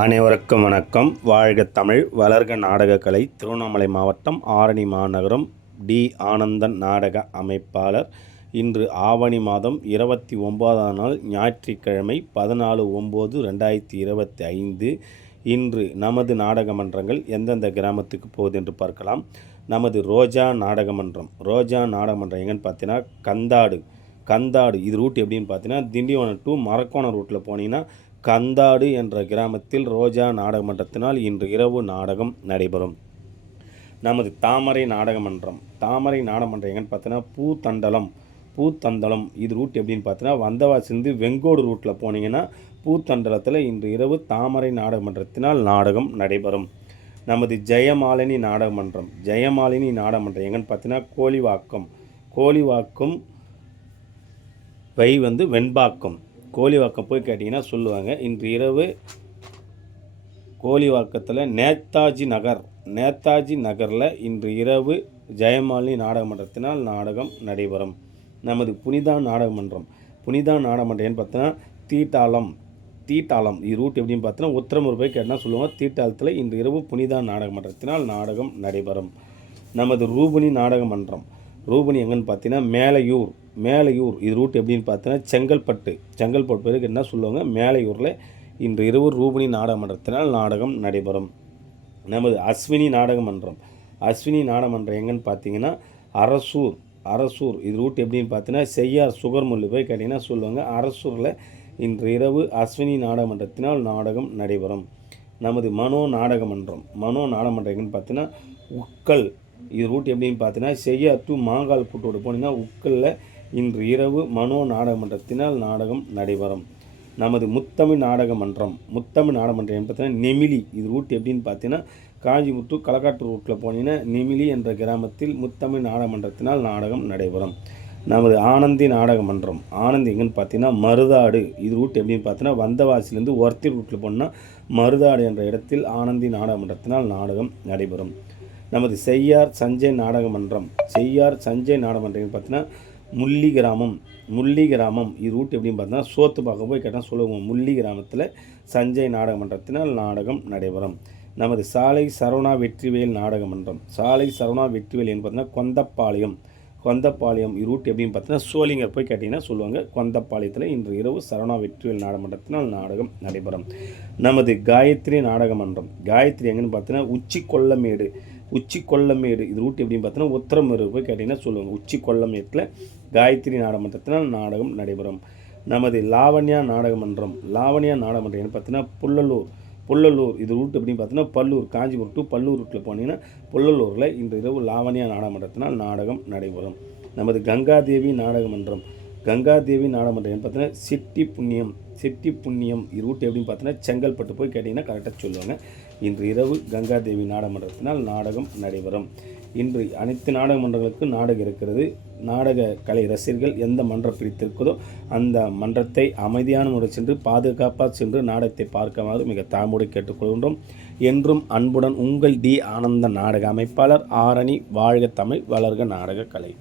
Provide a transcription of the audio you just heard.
அனைவருக்கும் வணக்கம். வாழ்க தமிழ், வளர்க நாடகக்கலை. திருவண்ணாமலை மாவட்டம் ஆரணி மாநகரம் டி. ஆனந்தன் நாடக அமைப்பாளர். இன்று ஆவணி மாதம் 29ஆம் நாள் ஞாயிற்றுக்கிழமை 14/9/2025. இன்று நமது நாடக மன்றங்கள் எந்தெந்த கிராமத்துக்கு போகுது என்று பார்க்கலாம். நமது ரோஜா நாடகமன்றம் எங்கன்னு பார்த்தீங்கன்னா கந்தாடு இது ரூட் எப்படின்னு பார்த்தீங்கன்னா திண்டிவனம் டு மரக்கோணம் ரூட்டில் போனீங்கன்னா கந்தாடு என்ற கிராமத்தில் ரோஜா நாடகமன்றத்தினால் இன்று இரவு நாடகம் நடைபெறும். நமது தாமரை நாடகமன்றம் எங்கன்னு பார்த்தீங்கன்னா பூத்தண்டலம் இது ரூட் எப்படின்னு பார்த்தீங்கன்னா வந்தவாசிலிருந்து வெங்கோடு ரூட்டில் போனீங்கன்னா பூத்தண்டலத்தில் இன்று இரவு தாமரை நாடகமன்றத்தினால் நாடகம் நடைபெறும். நமது ஜெயமாலினி நாடகமன்றம் எங்கன்னு பார்த்தீங்கன்னா கோழிவாக்கம் வெண்பாக்கம். கோழிவாக்கம் போய் கேட்டிங்கன்னா சொல்லுவாங்க. இன்று இரவு கோழிவாக்கத்தில் நேதாஜி நகரில் இன்று இரவு ஜெயமாலினி நாடகமன்றத்தினால் நாடகம் நடைபெறும். நமது புனிதா நாடகமன்றம் ஏன்னு பார்த்தோன்னா தீட்டாளம் இது ரூட் எப்படின்னு பார்த்தோன்னா உத்திரமூர் போய் கேட்டால் சொல்லுவாங்க. தீட்டாளத்தில் இன்று இரவு புனிதா நாடகமன்றத்தினால் நாடகம் நடைபெறும். நமது ரூபணி நாடகமன்றம் எங்கன்னு பார்த்தீங்கன்னா மேலையூர் இது ரூட் எப்படின்னு பார்த்தீங்கன்னா செங்கல்பட்டு பேருக்கு என்ன சொல்லுவாங்க. மேலையூரில் இன்று இரவு ரூபணி நாடகமன்றத்தினால் நாடகம் நடைபெறும். நமது அஸ்வினி நாடகமன்றம் எங்கன்னு பார்த்தீங்கன்னா அரசூர் இது ரூட் எப்படின்னு பார்த்தீங்கன்னா செய்யார் சுகர் மில்லு போய் கேட்டிங்கன்னா சொல்லுவாங்க. அரசூரில் இன்று இரவு அஸ்வினி நாடகமன்றத்தினால் நாடகம் நடைபெறும். நமது மனோ நாடகமன்றம் எங்கன்னு பார்த்தீங்கன்னா உக்கல் இது ரூட் எப்படின்னு பார்த்தீங்கன்னா செய்யார் டு மாங்கால் புட்டோடு போனீங்கன்னா உக்கலில் இன்று இரவு மனோ நாடகமன்றத்தினால் நாடகம் நடைபெறும். நமது முத்தமிழ் நாடகமன்றம் பார்த்தீங்கன்னா நெமிலி இது ரூட் எப்படின்னு பார்த்தீங்கன்னா காஞ்சிபுரம் டு களக்காட்டு ரூட்டில் போனீங்கன்னா நெமிலி என்ற கிராமத்தில் முத்தமிழ் நாடகமன்றத்தினால் நாடகம் நடைபெறும். நமது ஆனந்தி நாடகமன்றம் எங்கன்னு பார்த்தீங்கன்னா மருதாடு இது ரூட் எப்படின்னு பார்த்தீங்கன்னா வந்தவாசிலேருந்து ஒர்த்தி ரூட்டில் போனால் மருதாடு என்ற இடத்தில் ஆனந்தி நாடகமன்றத்தினால் நாடகம் நடைபெறும். நமது செய்யார் சஞ்சய் நாடகமன்றம் பார்த்தீங்கன்னா முள்ளி கிராமம் இது ரூட் எப்படின்னு பார்த்தீங்கன்னா சோத்து பார்க்க போய் கேட்டால் சொல்லுவோம். முள்ளி கிராமத்தில் சஞ்சய் நாடகமன்றத்தினால் நாடகம் நடைபெறும். நமது சாலை சரவணா வெற்றிவேல் நாடகமன்றம் என்று பார்த்தீங்கன்னா கொந்தப்பாளையம் இது ரூட் எப்படின்னு பார்த்தீங்கன்னா சோளிங்கர் போய் கேட்டிங்கன்னா சொல்லுவாங்க. கொந்தப்பாளையத்தில் இன்று இரவு சரவணா வெற்றிவேல் நாடகமன்றத்தினால் நாடகம் நடைபெறும். நமது காயத்ரி நாடகமன்றம் எங்கன்னு பார்த்தீங்கன்னா உச்சிக்கொள்ளமேடு இது ரூட் எப்படின்னு பார்த்தீங்கன்னா உத்திரமேரு போய் கேட்டிங்கன்னா சொல்லுவாங்க. உச்சிக்கொள்ளமேட்டில் காயத்ரி நாடகமன்றத்தினால் நாடகம் நடைபெறும். நமது லாவண்யா நாடகமன்றம் என்ன பார்த்தீங்கன்னா புல்லலூர் இது ரூட் எப்படின்னு பார்த்தீங்கன்னா பல்லூர் காஞ்சிபுரம் டு பல்லூர் ரூட்டில் போனீங்கன்னா புல்லலூரில் இன்று இரவு லாவண்யா நாடகமன்றத்தினால் நாடகம் நடைபெறும். நமது கங்காதேவி நாடகமன்றம் என்ன பார்த்தீங்கன்னா சிட்டி புண்ணியம் இது ரூட் எப்படின்னு பார்த்தீங்கன்னா செங்கல்பட்டு போய் கேட்டிங்கன்னா கரெக்டாக சொல்லுவாங்க. இன்று இரவு கங்காதேவி நாடகமன்றத்தினால் நாடகம் நடைபெறும். இன்று அனைத்து நாடகமன்றங்களுக்கு நாடகம் இருக்கிறது. நாடக கலை ரசிகர்கள் எந்த மன்றம் பிடித்திருக்கிறதோ அந்த மன்றத்தை அமைதியான முறை சென்று பாதுகாப்பாக சென்று நாடகத்தை பார்க்குமாறு மிக தாழ்மையோடு கேட்டுக்கொள்கின்றோம். என்றும் அன்புடன் உங்கள் டி. ஆனந்தன் நாடக அமைப்பாளர், ஆரணி. வாழ்க தமிழ், வளர்க நாடக கலை.